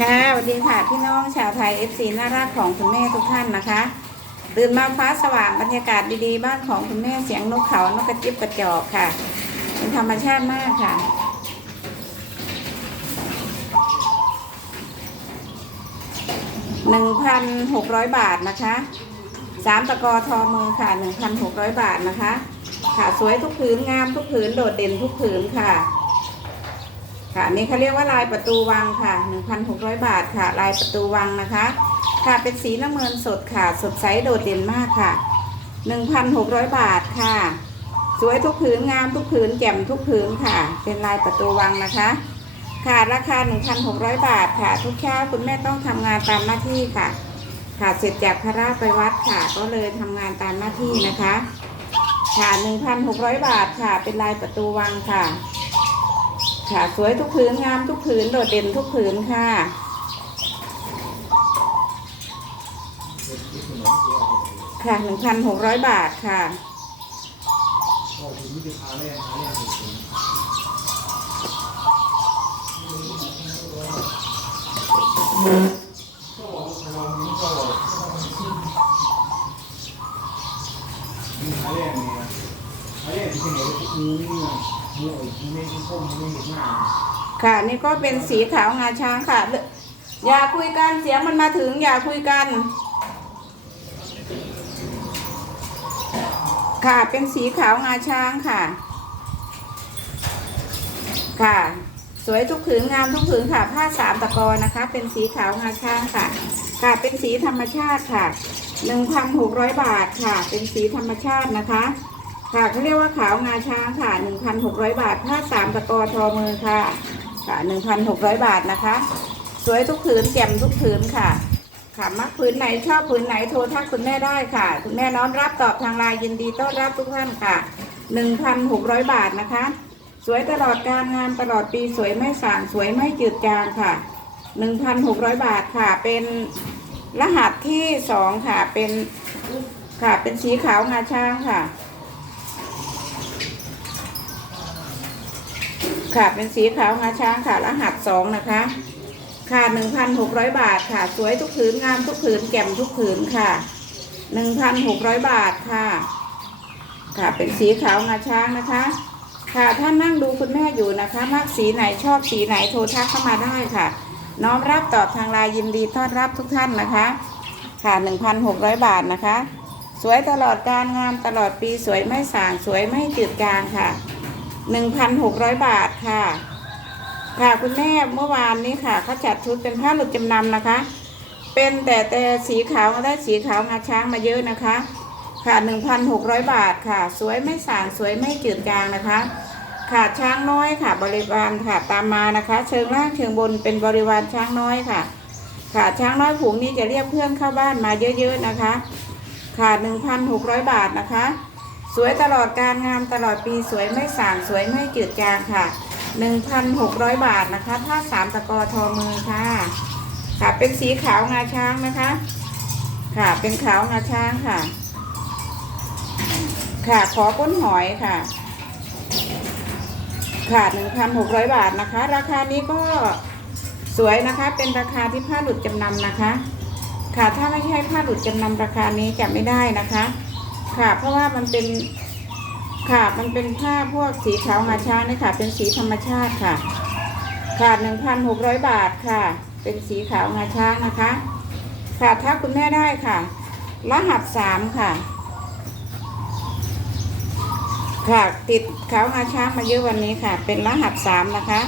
ค่ะสวัสดีค่ะพี่น้องชาวไทย FC น่ารักของคุณแม่ทุกท่านนะคะตื่นมาฟ้าสว่างบรรยากาศดีๆ บ้านของคุณแม่เสียงนกเขานกกระจิบกระจอกค่ะ เป็นธรรมชาติมากค่ะหนึ่งพันหกร้อยบาทนะคะสามตะกอทอมือค่ะหนึ่งพันหกร้อยบาทนะคะ ค่ะสวยทุกผืนงามทุกผืนโดดเด่นทุกผืนค่ะ ค่ะนี่เขาเรียกว่าลายประตูวังค่ะ 1,600 บาทค่ะ ลายประตูวังนะคะ ค่ะเป็นสีน้ำเงินสดค่ะ สดใสโดดเด่นมากค่ะ 1,600 บาทค่ะ สวยทุกผืนงามทุกผืนแจ่มทุกผืนค่ะ เป็นลายประตูวังนะคะ ค่ะราคา 1,600 บาทค่ะ ทุกเช้าคุณแม่ต้องทำงานตามหน้าที่ค่ะ ค่ะเสร็จจากพระราชไปวัดค่ะ ก็เลยทำงานตามหน้าที่นะคะ ค่ะ 1,600 บาทค่ะ เป็นลายประตูวังค่ะ ค่ะ สวยทุกผืนงามทุกผืนโดดเด่นทุกผืนค่ะ ค่ะหนึ่งพันหกร้อยบาทค่ะ ค่ะ นี่ก็เป็นสีขาวงาช้างค่ะ อย่าคุยกันเสียงมันมาถึง อย่าคุยกัน ค่ะเป็นสีขาวงาช้างค่ะ ค่ะ สวยทุกผืนงามทุกผืนค่ะ ผ้าสามตะกอนะคะ เป็นสีขาวงาช้างค่ะ ค่ะเป็นสีธรรมชาติค่ะหนึ่งพันหกร้อยบาทค่ะ เป็นสีธรรมชาตินะคะ ค่ะเขาเรียกว่าขาวงาช้างค่ะหนึ่งพันหกร้อยบาทผ้าสามตะกอทอมือค่ะ ค่ะหนึ่งพันหกร้อยบาทนะคะ สวยทุกผืนแจ่มทุกผืนค่ะ ค่ะ มักผืนไหนชอบผืนไหนโทรทักคุณแม่ได้ค่ะ คุณแม่น้อมรับตอบทางไลน์ยินดีต้อนรับทุกท่านค่ะหนึ่งพันหกร้อยบาทนะคะ สวยตลอดการงานตลอดปีสวยไม่สางสวยไม่จืดจางค่ะหนึ่งพันหกร้อยบาทค่ะ เป็นรหัสที่สองค่ะ เป็น ค่ะ เป็นสีขาวงาช้างค่ะ ค่ะเป็นสีขาวงาช้างค่ะรหัสสองนะคะ ค่ะหนึ่งพันหกร้อยบาทค่ะ สวยทุกผืนงามทุกผืนแจ่มทุกผืนค่ะหนึ่งพันหกร้อยบาทค่ะ ค่ะเป็นสีขาวงาช้างนะคะ ค่ะท่านนั่งดูคุณแม่อยู่นะคะมากสีไหนชอบสีไหนโทรทักเข้ามาได้ค่ะ น้อมรับตอบทางไลน์ยินดีต้อนรับทุกท่านนะคะ ค่ะหนึ่งพันหกร้อยบาทนะคะ สวยตลอดการงามตลอดปีสวยไม่สางสวยไม่จืดจางค่ะ หนึ่งพันหกร้อยบาทค่ะ ค่ะคุณแม่เมื่อวานนี้ค่ะเขาจัดชุดเป็นผ้าหลุดจำนำนะคะ เป็นแต่แต่สีขาวได้สีขาวงาช้างมาเยอะนะคะ ค่ะหนึ่งพันหกร้อยบาทค่ะ สวยไม่สางสวยไม่จืดจางนะคะ ค่ะช้างน้อยค่ะ บริวารค่ะตามมานะคะ เชิงล่างเชิงบนเป็นบริวารช้างน้อยค่ะ ค่ะช้างน้อยผูงนี้จะเรียกเพื่อนเข้าบ้านมาเยอะๆนะคะ ค่ะหนึ่งพันหกร้อยบาทนะคะ สวยตลอดการงามตลอดปีสวยไม่สางสวยไม่จืดจางค่ะหนึ่งพันหกร้อยบาทนะคะผ้าสามตะกอทอมือค่ะ ค่ะเป็นสีขาวงาช้างนะคะ ค่ะเป็นขาวงาช้างค่ะ ค่ะขอก้นหอยค่ะ ค่ะหนึ่งพันหกร้อยบาทนะคะ ราคานี้ก็สวยนะคะเป็นราคาที่ผ้าหลุดจำนำนะคะ ค่ะถ้าไม่ใช่ผ้าหลุดจำนำราคานี้จะไม่ได้นะคะ ค่ะ เพราะว่ามันเป็นค่ะมันเป็นผ้าพวกสีขาวงาช้างนี่ค่ะเป็นสีธรรมชาติค่ะ ค่ะหนึ่งพันหกร้อยบาทค่ะ เป็นสีขาวงาช้างนะคะ ค่ะถ้าคุณแม่ได้ค่ะ รหัสสามค่ะ ค่ะติดขาวงาช้างมาเยอะวันนี้ค่ะ เป็นรหัสสามนะคะ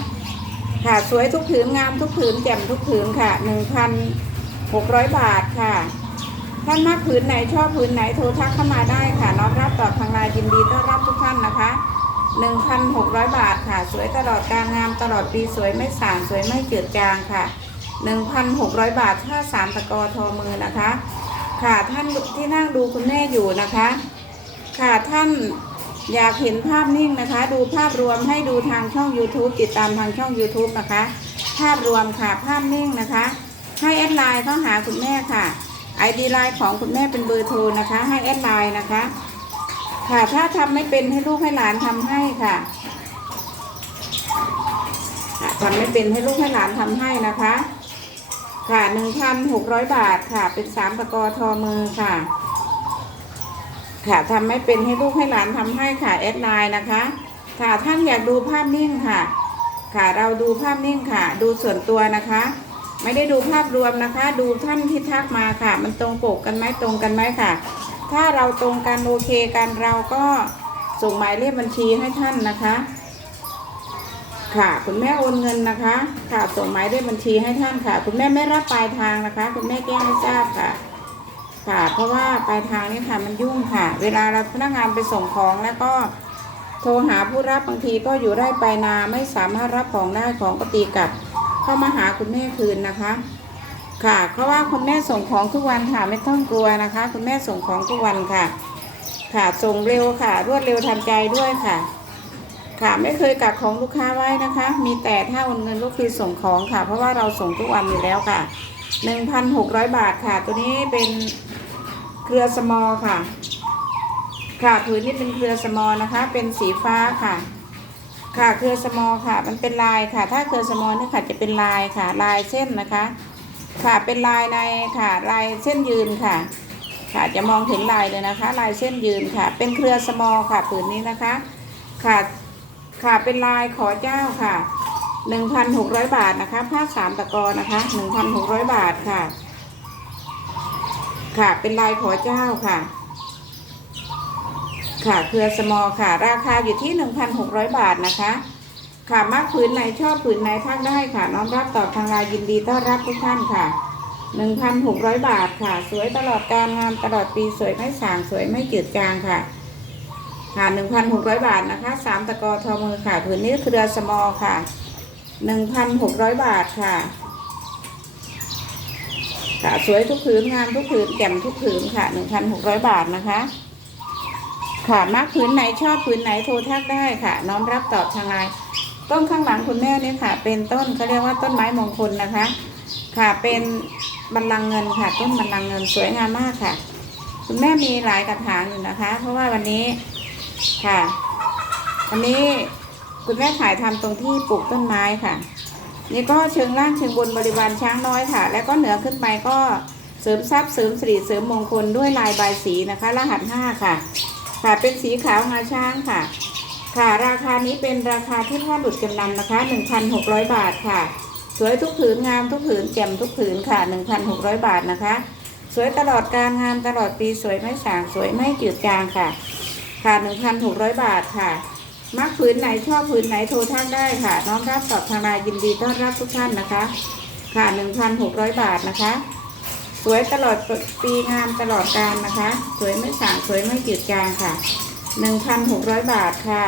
ค่ะสวยทุกผืนงามทุกผืนแจ่มทุกผืนค่ะหนึ่งพันหกร้อยบาทค่ะ ท่านมักผืนไหนชอบผืนไหนโทรทักเข้ามาได้ค่ะน้อมรับตอบทางไลน์ยินดีต้อนรับทุกท่านนะคะหนึ่งพันหกร้อยบาทค่ะ สวยตลอดการงามตลอดปีสวยไม่สางสวยไม่เจืดจางค่ะหนึ่งพันหกร้อยบาทค่าสามตะกอทอมือนะคะ ค่ะท่านที่นั่งดูคุณแม่อยู่นะคะ ค่ะท่านอยากเห็นภาพนิ่งนะคะ ดูภาพรวมให้ดูทางช่อง YouTube ติดตามทางช่อง YouTube นะคะ ภาพรวมค่ะภาพนิ่งนะคะ ให้แอดไลน์เข้าหาคุณแม่ค่ะ ID ไลน์ของคุณแม่เป็นเบอร์โทรนะคะ ให้แอดไลน์นะคะ ค่ะถ้าทำไม่เป็นให้ลูกให้หลานทำให้ค่ะทำไม่เป็นให้ลูกให้หลานทำให้นะคะ ค่ะหนึ่งพันหกร้อยบาทค่ะ เป็นสามตะกอทอมือค่ะ ค่ะทำไม่เป็นให้ลูกให้หลานทำให้ค่ะแอดไลน์นะคะ ค่ะท่านอยากดูภาพนิ่งค่ะ ค่ะเราดูภาพนิ่งค่ะ ดูส่วนตัวนะคะ ไม่ได้ดูภาพรวมนะคะ ดูท่านที่ทักมาค่ะ มันตรงปกกันไหมตรงกันไหมค่ะ ถ้าเราตรงกันโอเคกันเราก็ส่งหมายเลขบัญชีให้ท่านนะคะ ค่ะ คุณแม่โอนเงินนะคะ ค่ะส่งหมายเลขบัญชีให้ท่านค่ะ คุณแม่ไม่รับปลายทางนะคะ คุณแม่แจ้งให้ทราบค่ะ ค่ะ เพราะว่าปลายทางนี่ค่ะมันยุ่งค่ะ เวลาเราพนักงานไปส่งของแล้วก็โทรหาผู้รับบางทีก็อยู่ไร่ไปนาไม่สามารถรับของได้ของก็ตีกลับ เข้ามาหาคุณแม่คืนนะคะ ค่ะเพราะว่าคุณแม่ส่งของทุกวันค่ะไม่ต้องกลัวนะคะ คุณแม่ส่งของทุกวันค่ะ ค่ะส่งเร็วค่ะ รวดเร็วทันใจด้วยค่ะ ค่ะไม่เคยกักของลูกค้าไว้นะคะ มีแต่ถ้าโอนเงินก็คือส่งของค่ะ เพราะว่าเราส่งทุกวันอยู่แล้วค่ะ 1,600 บาทค่ะ ตัวนี้เป็นเครือสมอค่ะ ค่ะผืนนี้เป็นเครือสมอนะคะ เป็นสีฟ้าค่ะ ค่ะเครือสมอค่ะ มันเป็นลายค่ะ ถ้าเครือสมอนี่ค่ะจะเป็นลายค่ะ ลายเส้นนะคะ ค่ะเป็นลายในค่ะ ลายเส้นยืนค่ะ ค่ะจะมองเห็นลายเลยนะคะ ลายเส้นยืนค่ะ เป็นเครือสมอค่ะผืนนี้นะคะ ค่ะค่ะเป็นลายขอเจ้าค่ะ1,600บาทนะคะ ผ้าสามตะกอนะคะ1,600บาทค่ะ ค่ะเป็นลายขอเจ้าค่ะ ค่ะเครือสมอค่ะ ราคาอยู่ที่ 1,600 บาทนะคะ ค่ะมักผืนไหนชอบผืนไหนทักได้ค่ะน้อมรับตอบทางไลน์ยินดีต้อนรับทุกท่านค่ะ 1,600 บาทค่ะ สวยตลอดการงานตลอดปีสวยไม่สางสวยไม่จืดจางค่ะ ค่ะ 1,600 บาทนะคะสามตะกอทอมือค่ะผืนนี้เครือสมอค่ะ 1,600 บาทค่ะค่ะสวยทุกผืนงามทุกผืนแจ่มทุกผืนค่ะ 1,600 บาทนะคะ ค่ะมักผืนไหนชอบผืนไหนโทรทักได้ค่ะ น้อมรับตอบทางไลน์ต้นข้างหลังคุณแม่เนี่ยค่ะ เป็นต้นเขาเรียกว่าต้นไม้มงคลนะคะ ค่ะเป็นบัลลังก์เงินค่ะ ต้นบัลลังก์เงินสวยงามมากค่ะ คุณแม่มีหลายกระถางอยู่นะคะ เพราะว่าวันนี้ค่ะ วันนี้คุณแม่ถ่ายทำตรงที่ปลูกต้นไม้ค่ะ นี่ก็เชิงล่างเชิงบนบริวารช้างน้อยค่ะ แล้วก็เหนือขึ้นไปก็เสริมทรัพย์เสริมสิริเสริมมงคลด้วยลายใบยสีนะคะ รหัสห้าค่ะ ค่ะเป็นสีขาวงาช้างค่ะ ค่ะราคานี้เป็นราคาที่พ่อหลุดจำนำนะคะ 1,600 บาทค่ะ สวยทุกผืนงามทุกผืนแจ่มทุกผืนค่ะ 1,600 บาทนะคะ สวยตลอดการงานตลอดปีสวยไม่สางสวยไม่จืดจางค่ะ ค่ะ 1,600 บาทค่ะมักผืนไหนชอบผืนไหนโทรทักได้ค่ะ น้องรับตอบทางไลน์ยินดีต้อนรับทุกท่านนะคะ ค่ะ 1,600 บาทนะคะ สวยตลอดปีงามตลอดการนะคะ สวยไม่สางสวยไม่จืดจางค่ะ 1,600 บาทค่ะ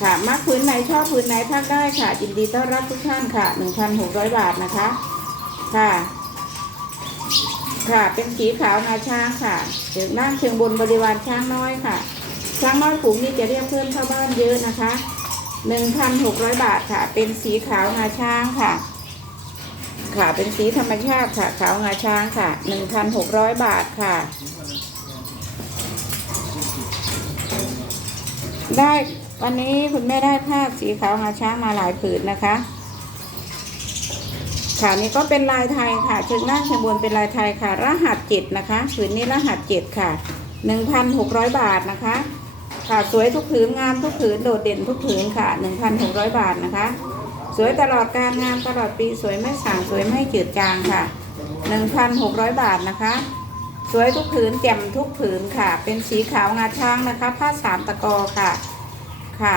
ค่ะมักผืนไหนชอบผืนไหนทักได้ค่ะยินดีต้อนรับทุกท่านค่ะ 1,600 บาทนะคะ ค่ะ ค่ะเป็นสีขาวงาช้างค่ะเชิงล่างเชิงบนบริวารช้างน้อยค่ะช้างน้อยฝูงนี้จะเรียกเพื่อนเข้าบ้านเยอะนะคะ 1,600 บาทค่ะ เป็นสีขาวงาช้างค่ะ ค่ะเป็นสีธรรมชาติค่ะ ขาวงาช้างค่ะ 1,600 บาทค่ะ ได้วันนี้คุณแม่ได้ผ้าสีขาวงาช้างมาหลายผืนนะคะ ค่ะนี่ก็เป็นลายไทยค่ะเชิงหน้าเชิงบนเป็นลายไทยค่ะ รหัสเจ็ดนะคะผืนนี้รหัสเจ็ดค่ะ 1,600 บาทนะคะ ค่ะสวยทุกผืนงามทุกผืนโดดเด่นทุกผืนค่ะ 1,600 บาทนะคะ สวยตลอดการงามตลอดปีสวยไม่สางสวยไม่จืดจางค่ะ 1,600 บาทนะคะ สวยทุกผืนแจ่มทุกผืนค่ะ เป็นสีขาวงาช้างนะคะ ผ้าสามตะกอค่ะค่ะ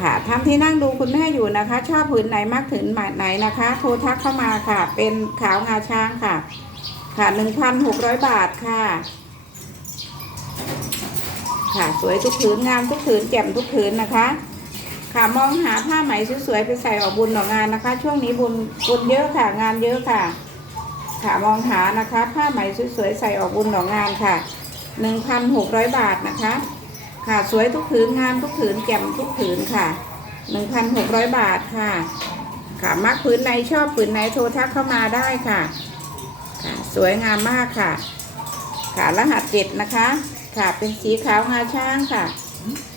ค่ะทำที่นั่งดูคุณแม่อยู่นะคะ ชอบผืนไหนมากถึงไหนนะคะ โทรทักเข้ามาค่ะ เป็นขาวงาช้างค่ะ ค่ะ 1,600 บาทค่ะ ค่ะ สวยทุกผืนงามทุกผืนแจ่มทุกผืนนะคะ ค่ะมองหาผ้าไหมสวยๆไปใส่ออกบุญออกงานนะคะ ช่วงนี้บุญบุญเยอะค่ะงานเยอะค่ะ ค่ะมองหานะคะ ผ้าไหมสวยๆใส่ออกบุญออกงานค่ะ1,600บาทนะคะ ค่ะสวยทุกผืนงามทุกผืนแจ่มทุกผืนค่ะ1,600บาทค่ะ ค่ะมักผืนไหนชอบผืนไหนโทรทักเข้ามาได้ค่ะ ค่ะสวยงามมากค่ะ ค่ะรหัสเจ็ดนะคะ ค่ะเป็นสีขาวงาช้างค่ะ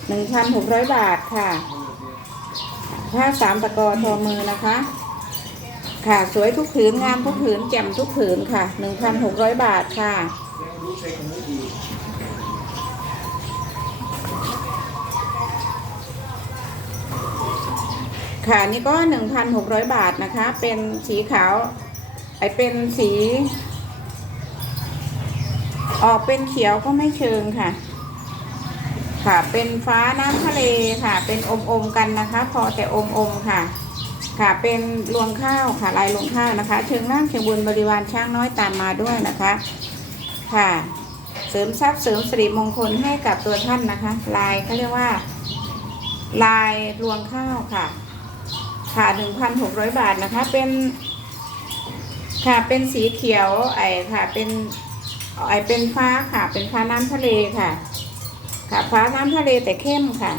1,600บาทค่ะ ผ้าสามตะกอทอมือนะคะ ค่ะสวยทุกผืนงามทุกผืนแจ่มทุกผืนค่ะหนึ่งพันหกร้อยบาทค่ะค่ะนี่ก็หนึ่งพันหกร้อยบาทนะคะ เป็นสีขาว ไอเป็นสี ออกเป็นเขียวก็ไม่เชิงค่ะ ค่ะ เป็นฟ้าน้ำทะเลค่ะ เป็นอมอมๆกันนะคะ พอแต่อมอมๆค่ะ ค่ะ เป็นรวงข้าวค่ะ ลายรวงข้าวนะคะ เชิงล่างเชิงบนบริวารช้างน้อยตามมาด้วยนะคะ ค่ะ เสริมทรัพย์เสริมสิริมงคลให้กับตัวท่านนะคะ ลายเขาเรียกว่า ลายรวงข้าวค่ะ ค่ะหนึ่งพันหกร้อยบาทนะคะ เป็น ค่ะ เป็นสีเขียวไอค่ะ เป็นไอเป็นฟ้าค่ะ เป็นฟ้าน้ำทะเลค่ะ ค่ะฟ้าน้ำทะเลแต่เข้มค่ะ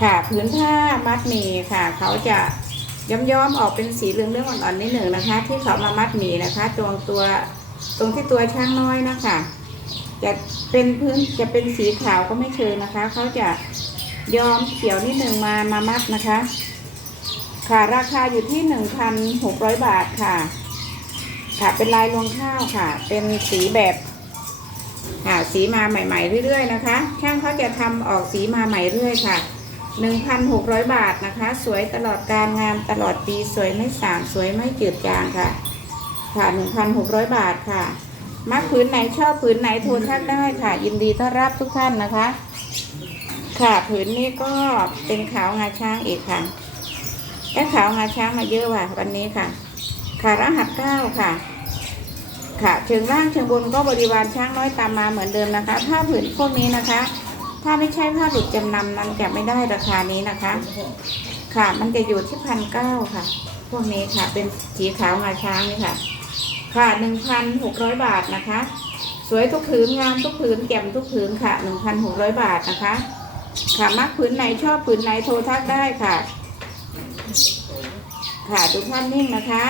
ค่ะผืนผ้ามัดหมี่ค่ะ เขาจะย้อมย้อมๆออกเป็นสีเหลืองเรื่องอ่อนๆนิดหนึ่งนะคะ ที่เขามามัดหมี่นะคะ ตรงตัวตรงที่ตัวช้างน้อยนะคะ จะเป็นพื้นจะเป็นสีขาวก็ไม่เชิงนะคะ เขาจะย้อมเขียวนิดหนึ่งมามามัดนะคะ ค่ะราคาอยู่ที่หนึ่งพันหกร้อยบาทค่ะ ค่ะเป็นลายรวงข้าวค่ะ เป็นสีแบบ ค่ะสีมาใหม่ ๆ เรื่อย ๆ นะคะ ช่างเขาจะทำออกสีมาใหม่เรื่อยค่ะ 1,600 บาทนะคะ สวยตลอดการงานตลอดปีสวยไม่สางสวยไม่จืดจางค่ะ ค่ะ 1,600 บาทค่ะมักผืนไหนชอบผืนไหนโทรทักได้ค่ะ ยินดีต้อนรับทุกท่านนะคะ ค่ะผืนนี้ก็เป็นขาวงาช้างอีกค่ะแค่ขาวงาช้างมาเยอะว่ะวันนี้ค่ะ ค่ะรหัสเก้าค่ะ ค่ะ เชิงล่างเชิงบนก็บริวารช้างน้อยตามมาเหมือนเดิมนะคะ ผ้าผืนพวกนี้นะคะ ถ้าไม่ใช่ผ้าหลุดจำนำนั้นจะไม่ได้ราคานี้นะคะ ค่ะมันจะอยู่ที่พันเก้าค่ะ พวกนี้ค่ะ เป็นสีขาวงาช้างนี่ค่ะ ค่ะหนึ่งพันหกร้อยบาทนะคะ สวยทุกผืนงามทุกผืนแจ่มทุกผืนค่ะหนึ่งพันหกร้อยบาทนะคะ ค่ะมักผืนไหนชอบผืนไหนโทรทักได้ค่ะ ค่ะดูท่านนิ่งนะคะ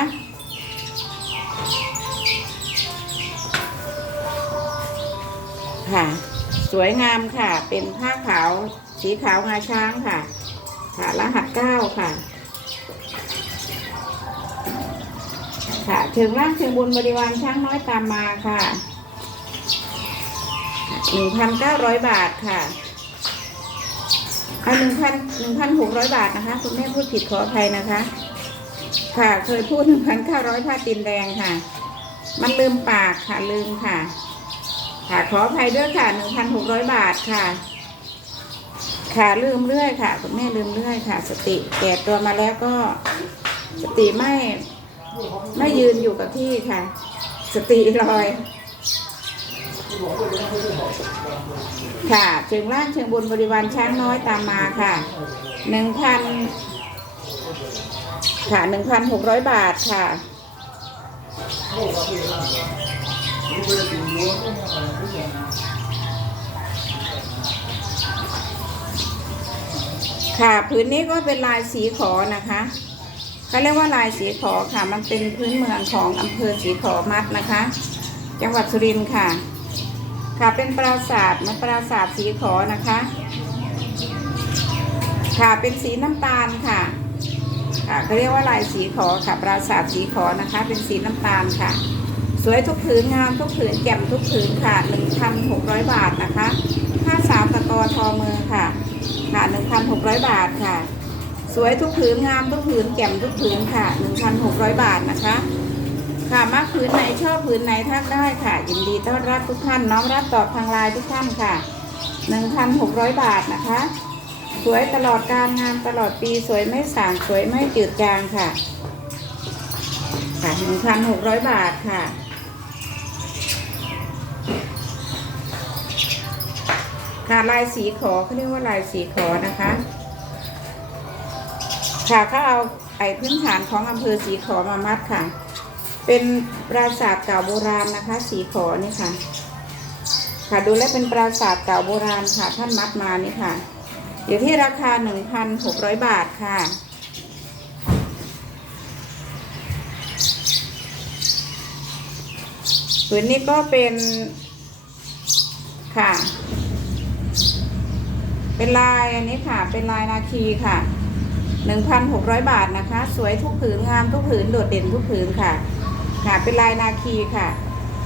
ค่ะ สวยงามค่ะ เป็นผ้าขาว สีขาวงาช้างค่ะ ค่ะรหัสเก้าค่ะ ค่ะเชิงล่างเชิงบนบริวารช้างน้อยตามมาค่ะหนึ่งพันเก้าร้อยบาทค่ะเอาหนึ่งพันหนึ่งพันหกร้อยบาทนะคะ คุณแม่พูดผิดขออภัยนะคะ ค่ะ เคยพูดหนึ่งพันเก้าร้อยผ้าตีนแดงค่ะ มันลืมปากค่ะลืมค่ะ ค่ะขออภัยด้วยค่ะหนึ่งพันหกร้อยบาทค่ะ ค่ะลืมเรื่อยค่ะคุณแม่ลืมเรื่อยค่ะ สติแก่ตัวมาแล้วก็ สติไม่ไม่ยืนอยู่กับที่ค่ะ สติลอย ค่ะเชิงล่างเชิงบนบริวารช้างน้อยตามมาค่ะหนึ่งพันค่ะหนึ่งพันหกร้อยบาทค่ะ ค่ะพื้นนี้ก็เป็นลายสีขอนะคะเขาเรียกว่าลายสีขอค่ะ มันเป็นพื้นเมืองของอำเภอสีขอมัดนะคะ จังหวัดสุรินทร์ค่ะ ค่ะเป็นปราสาทมันปราสาทสีขอนะคะ ค่ะเป็นสีน้ำตาลค่ะค่ะเขาเรียกว่าลายสีขอค่ะ ปราสาทสีขอนะคะ เป็นสีน้ำตาลค่ะ สวยทุกผืนงามทุกผืนแจ่มทุกผืนค่ะ1,600 บาทนะคะผ้าสามตะกอทอมือค่ะ ค่ะ 1,600 บาทค่ะ สวยทุกผืนงามทุกผืนแจ่มทุกผืนค่ะ 1,600 บาทนะคะ ค่ะมักผืนไหนชอบผืนไหนทักได้ค่ะ ยินดีต้อนรับทุกท่านน้อมรับตอบทางไลน์ทุกท่านค่ะ 1,600 บาทนะคะ สวยตลอดการงานตลอดปีสวยไม่สางสวยไม่จืดจางค่ะค่ะ1,600 บาทค่ะ ค่ะลายสีขอเขาเรียกว่าลายสีขอนะคะ ค่ะเขาเอาไอ้พื้นฐานของอำเภอสีขอมามัดค่ะ เป็นปราสาทเก่าโบราณนะคะ สีขอนี่ค่ะ ค่ะดูแลวเป็นปราสาทเก่าโบราณค่ะท่านมัดมานี่ค่ะ อยู่ที่ราคา 1,600 บาทค่ะผืนนี้ก็เป็นค่ะ เป็นลายอันนี้ค่ะ เป็นลายนาคีค่ะ1,600 บาทนะคะ สวยทุกผืนงามทุกผืนโดดเด่นทุกผืนค่ะ ค่ะ เป็นลายนาคีค่ะ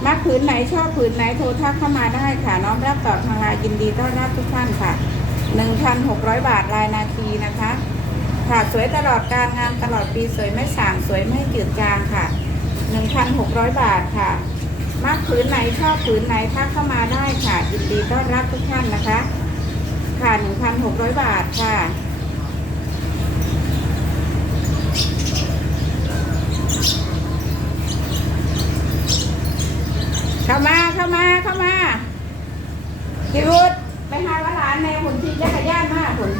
มักผืนไหนชอบผืนไหนโทรทักเข้ามาได้ค่ะ น้อมรับตอบทางไลน์ยินดีต้อนรับทุกท่านค่ะ 1,600 บาทลายนาคีนะคะ ค่ะสวยตลอดการงานตลอดปีสวยไม่สางสวยไม่จืดจางค่ะ 1,600 บาทค่ะมักผืนไหนชอบผืนไหนทักเข้ามาได้ค่ะยินดีต้อนรับทุกท่านนะคะ ค่ะ 1,600 บาทค่ะ เข้ามา เข้ามา เข้ามาพี่วุฒไปหาว่าหลานในหุ่นที่จักรยานมากหุ่น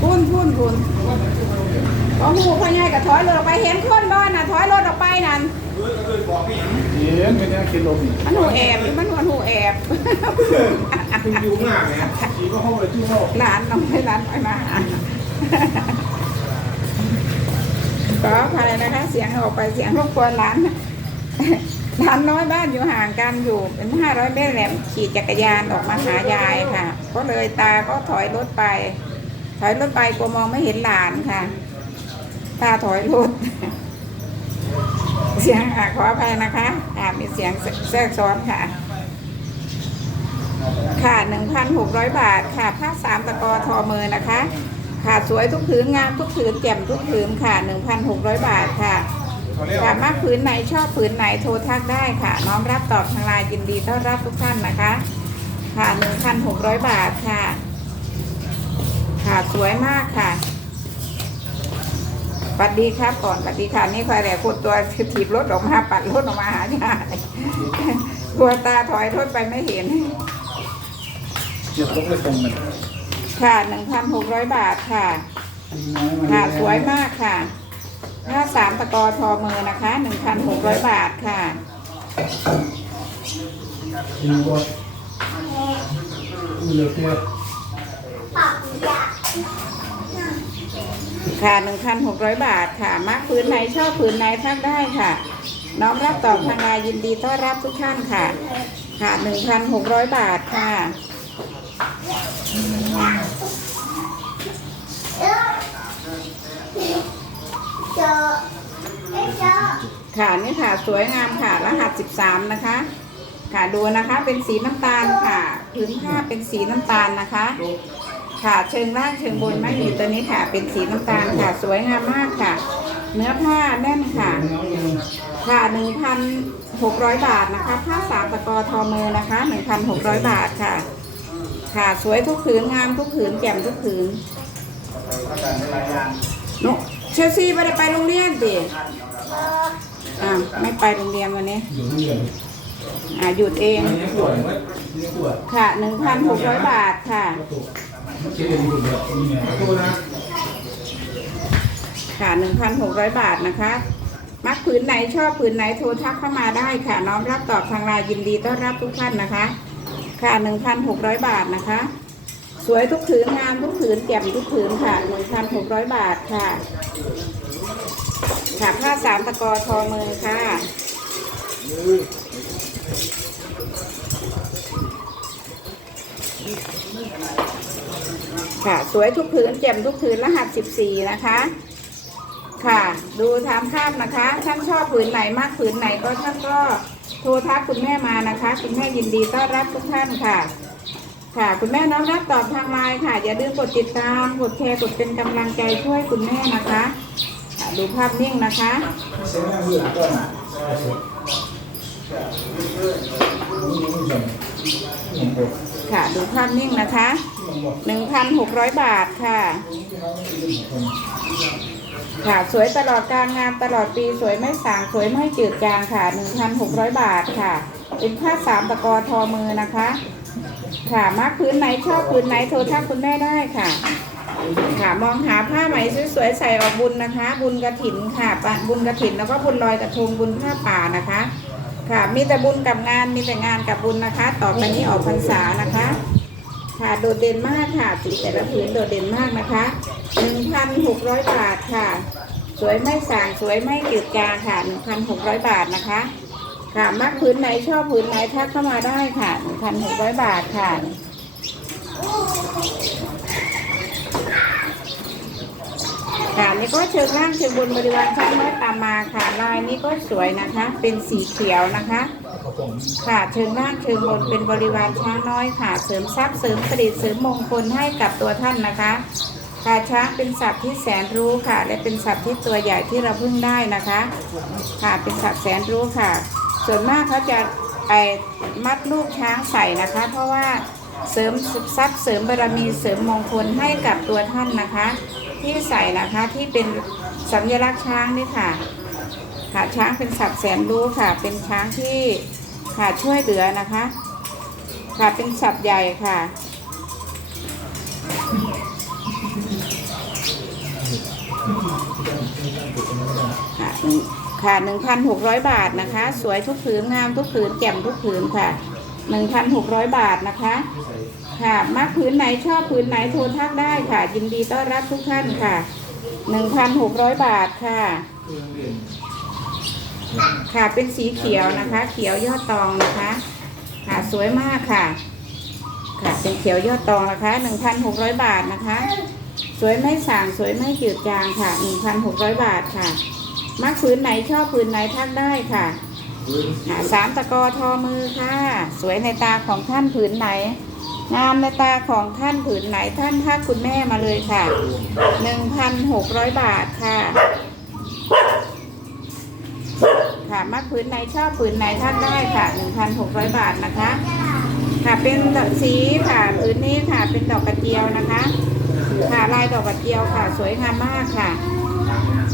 พุ่นพุ่นพุ่นพอหูพ่อใหญ่กับถอยรถอไปเห็นคนบ่ รถออกไปนั่นเย็นกันยังคิดลมอีกมันหูแอบมันหัวหูแอบคุณอยู่มากเนี่ยขี่ก็เข้าไปที่ห้องหลานน้องให้หลานไปมาขออภัยนะคะ เสียงออกไปเสียงรบกวนหลานหลานน้อยบ้านอยู่ห่างกันอยู่เป็นห้าร้อยเมตรแหลมขี่จักรยานออกมาหายายค่ะ ก็เลยตาก็ถอยรถไป ถอยรถไปกลัวมองไม่เห็นหลานค่ะ ตาถอยรถ เสียงอะขออภัยนะคะอ่ามีเสียงแทรกซ้อนค่ะ ค่ะ1,600บาทค่ะผ้าสามตะกอทอมือนะคะ ค่ะสวยทุกผืนงามทุกผืนแจ่มทุกผืนค่ะ1,600บาทค่ะเขาเรียกค่ะมากผืนไหนชอบผืนไหนโทรทักได้ค่ะ น้อมรับตอบทางไลน์ยินดีต้อนรับทุกท่านนะคะ ค่ะ1,600บาทค่ะ ค่ะสวยมากค่ะ สวัสดีครับก่อนสวัสดีค่ะนี่ใครแหละคนตัวถีบรถออกมาปัดรถออกมาหายายกลัวตาถอยรถไปไม่เห็นเจ็บตรงเลยตรงมันค่ะ1,600บาทค่ะค่ะสวยมากค่ะผ้าสามตะกอทอมือนะคะ1,600บาทค่ะดีกว่าเหลือเพียบ ค่ะ 1,600 บาทค่ะ มักผืนไหนชอบผืนไหนทักได้ค่ะ น้อมรับตอบทางไลน์ยินดีต้อนรับทุกท่านค่ะ ค่ะ 1,600 บาทค่ะ ค่ะนี่ค่ะสวยงามค่ะ รหัส 13 นะคะ ค่ะดูนะคะเป็นสีน้ำตาลค่ะ พื้นผ้าเป็นสีน้ำตาลนะคะ ค่ะเชิงล่างเชิงบนไม่มีตัวนี้ค่ะ เป็นสีน้ำตาลค่ะ สวยงามมากค่ะ เนื้อผ้าแน่นค่ะ ค่ะ1,600บาทนะคะ ผ้าสามตะกอทอมือนะคะ1,600บาทค่ะ ค่ะสวยทุกผืนงามทุกผืนแจ่มทุกผืนนุเชลซีไม่ได้ไปโรงเรียนดิอ่าไม่ไปโรงเรียนวันนี้อยู่ที่เดียวอ่าหยุดเองอันนี้ขวดไหนี่ขวดค่ะ1,600บาทค่ะ เชื่อดีกว่านี่งโทษนะค่ะ1,600บาทนะคะ มักผืนไหนชอบผืนไหนโทรทักเข้ามาได้ค่ะ น้อมรับตอบทางไลน์ยินดีต้อนรับทุกท่านนะคะ ค่ะ1,600บาทนะคะ สวยทุกผืนงามทุกผืนแจ่มทุกผืนค่ะ1,600บาทค่ะค่ะผ้าสามตะกอทอมือค่ะ ค่ะ สวยทุกผืนแจ่มทุกผืนรหัส 14 นะคะ ค่ะ ดูทามภาพนะคะท่านชอบผืนไหนมากผืนไหนก็ท่านก็โทรทักคุณแม่มานะคะ คุณแม่ยินดีต้อนรับทุกท่านค่ะ ค่ะคุณแม่น้อมรับตอบทางไลน์ค่ะ อย่าลืมกดติดตามกดแชร์กดเป็นกำลังใจช่วยคุณแม่นะคะดูภาพนิ่งนะคะเสียงนั่งเบื่อก็มานี่ไม่ใช่นี่ผมค่ะ ดูภาพนิ่งพันะคะ1,600บาทค่ะ ค่ะ สวยตลอดการงานตลอดปีสวยไม่สางสวยไม่จืดจางค่ะ1,600บาทค่ะ เป็นผ้าสามตะกอทอมือนะคะ ค่ะมากพื้นไหนชอบพื้นไหนโทรทักคุณแม่ได้ค่ะค่ะมองหาผ้าไหมสวยๆใส่ออกบุญนะคะ บุญกระถินค่ะปะบุญกระถินแล้วก็บุญลอยกระทงบุญผ้าป่านะคะ ค่ะมีแต่บุญกับงานมีแต่งานกับบุญนะคะ ต่อไปนี้ออกพรรษานะคะ ค่ะโดดเด่นมากค่ะสีแต่ละผืนโดดเด่นมากนะคะ1,600 บาทค่ะ สวยไม่สางสวยไม่จืดจางค่ะ 1,600 บาทนะคะ ค่ะมักผืนไหนชอบผืนไหนทักเข้ามาได้ค่ะหนึ่งพันหกร้อยบาทค่ะค่ะนี่ก็เชิงล่างเชิงบนบริวารช้างน้อยตามมาค่ะลายนี้ก็สวยนะคะ เป็นสีเขียวนะคะ ค่ะเชิงล่างเชิงบนเป็นบริวารช้างน้อยค่ะ เสริมทรัพย์เสริมสริเสริมมงคลให้กับตัวท่านนะคะค่ะช้างเป็นสัตว์ที่แสนรู้ค่ะ และเป็นสัตว์ที่ตัวใหญ่ที่เราเพิ่งได้นะคะ ค่ะเป็นสัตว์แสนรู้ค่ะ ส่วนมากเขาจะไอมัดลูกช้างใส่นะคะ เพราะว่าเสริมทรัพย์เสริมบารมีเสริมมงคลให้กับตัวท่านนะคะ ที่ใส่นะคะที่เป็นสัญลักษณ์ช้างนี่ค่ะค่ะช้างเป็นสัตว์แสนรู้ค่ะ เป็นช้างที่ ค่ะช่วยเหลือนะคะค่ะเป็นสัตว์ใหญ่ค่ะค่ะหนึ่งค่ะหนึ่งพันหกร้อยบาทนะคะ สวยทุกผืนงามทุกผืนแจ่มทุกผืนค่ะหนึ่งพันหกร้อยบาทนะคะ ค่ะมักผืนไหนชอบผืนไหนโทรทักได้ค่ะ ยินดีต้อนรับทุกท่านค่ะหนึ่งพันหกร้อยบาทค่ะ ค่ะเป็นสีเขียวนะคะ เขียวยอดตองนะคะค่ะสวยมากค่ะ ค่ะเป็นเขียวยอดตองนะคะหนึ่งพันหกร้อยบาทนะคะ สวยไม่สางสวยไม่จืดจางค่ะหนึ่งพันหกร้อยบาทค่ะ มักผืนไหนชอบผืนไหนทักได้ค่ะสามตะกอทอมือค่ะ สวยในตาของท่านผืนไหน งามในตาของท่านผืนไหนท่านทักคุณแม่มาเลยค่ะหนึ่งพันหกร้อยบาทค่ะ ค่ะ มักผืนไหนชอบผืนไหนทักได้ค่ะหนึ่งพันหกร้อยบาทนะคะ ค่ะเป็นดอกสีค่ะผืนนี้ค่ะเป็นดอกกระเจียวนะคะ ค่ะลายดอกกระเจียวค่ะ สวยงามมากค่ะ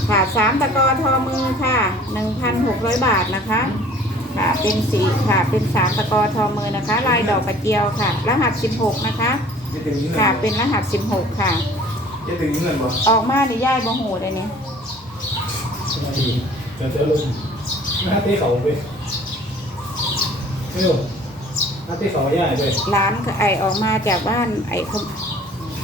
ค่ะสามตะกอทอมือค่ะหนึ่งพันหกร้อยบาทนะคะค่ะเป็นสีค่ะเป็นสามตะกอทอมือนะคะ ลายดอกกระเจียวค่ะ รหัสสิบหกนะคะจะถึงเงินค่ะเป็นรหัสสิบหกค่ะจะถึงเงินบ่ออกมาในย่ายบ่หูเลยเนี่ยจะเจอลมหน้าเต้เขาไปไม่รู้หน้าเต้เขาใหญ่ไปร้านไอออกมาจากบ้านไอเขา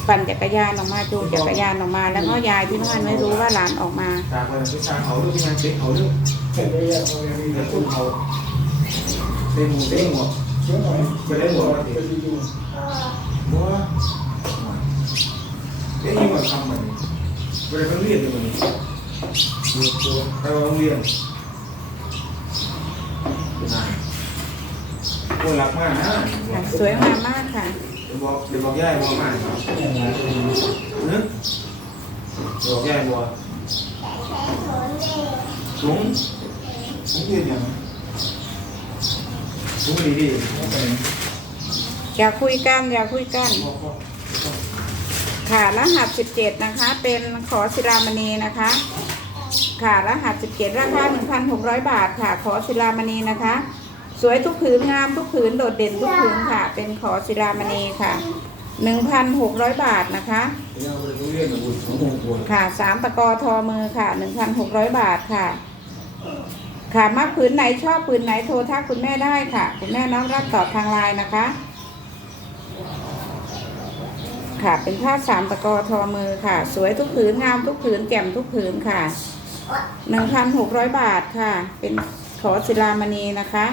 ปั่นจักรยานออกมาจูงจักรยานออกมา แล้วก็ยายที่บ้านไม่รู้ว่าหลานออกมาจากไปพิชาเขาด้วยพิชาเช็คเขาด้วยเห็นได้ยังไงมีเดี๋ยวแต่ตุ้ตุ้มมเขาเขาเต็มหูเต็มหัวเชื่อหน่อยไปได้หัวมาไปติดูบัวเอ๊ะนี่มันทำมันไปโรงเรียนเลยมันดูตัวไปโรงเรียน โอ้รักมากนะค่ะสวยงามมากค่ะ เดี๋ยวบอกเดี๋ยวบอกย่ายบัวมากอย่างไรนึกเดี๋ยวบอกย่ายบัวถุงถุงเรียนยังถุงดีดีอย่าคุยกันอย่าคุยกันค่ะรหัสสิบเจ็ดนะคะ เป็นขอศิลามณีนะคะ ค่ะ รหัสสิบเจ็ดราคาหนึ่งพันหกร้อยบาทค่ะ ขอศิลามณีนะคะ สวยทุกผืนงามทุกผืนโดดเด่นทุกผืนค่ะ เป็นขอศิลามณีค่ะหนึ่งพันหกร้อยบาทนะคะ ค่ะสามตะกอทอมือค่ะหนึ่งพันหกร้อยบาทค่ะ ค่ะมักผืนไหนชอบผืนไหนโทรทักคุณแม่ได้ค่ะ คุณแม่น้องรับตอบทางไลน์นะคะ ค่ะเป็นผ้าสามตะกอทอมือค่ะ สวยทุกผืนงามทุกผืนแจ่มทุกผืนค่ะ หนึ่งพันหกร้อยบาทค่ะ เป็นขอศิลามณีนะคะ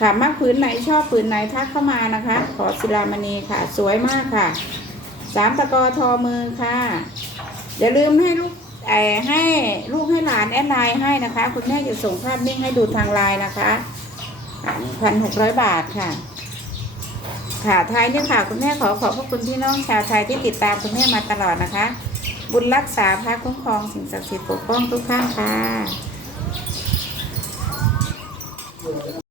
ค่ะมักผืนไหนชอบผืนไหนทักเข้ามานะคะ ขอศิลามณีค่ะ สวยมากค่ะ สามตะกอทอมือค่ะ อย่าลืมให้ลูกไอให้ลูกให้หลานแอดไลน์ให้นะคะ คุณแม่จะส่งภาพนิ่งให้ดูทางไลน์นะคะพันหกร้อยบาทค่ะ ค่ะท้ายนี่ค่ะ คุณแม่ขอขอบพระคุณพี่น้องชาวไทยที่ติดตามคุณแม่มาตลอดนะคะ บุญรักษาพระคุ้มครองสิ่งศักดิ์สิทธิ์ปกป้องทุกท่านค่ะ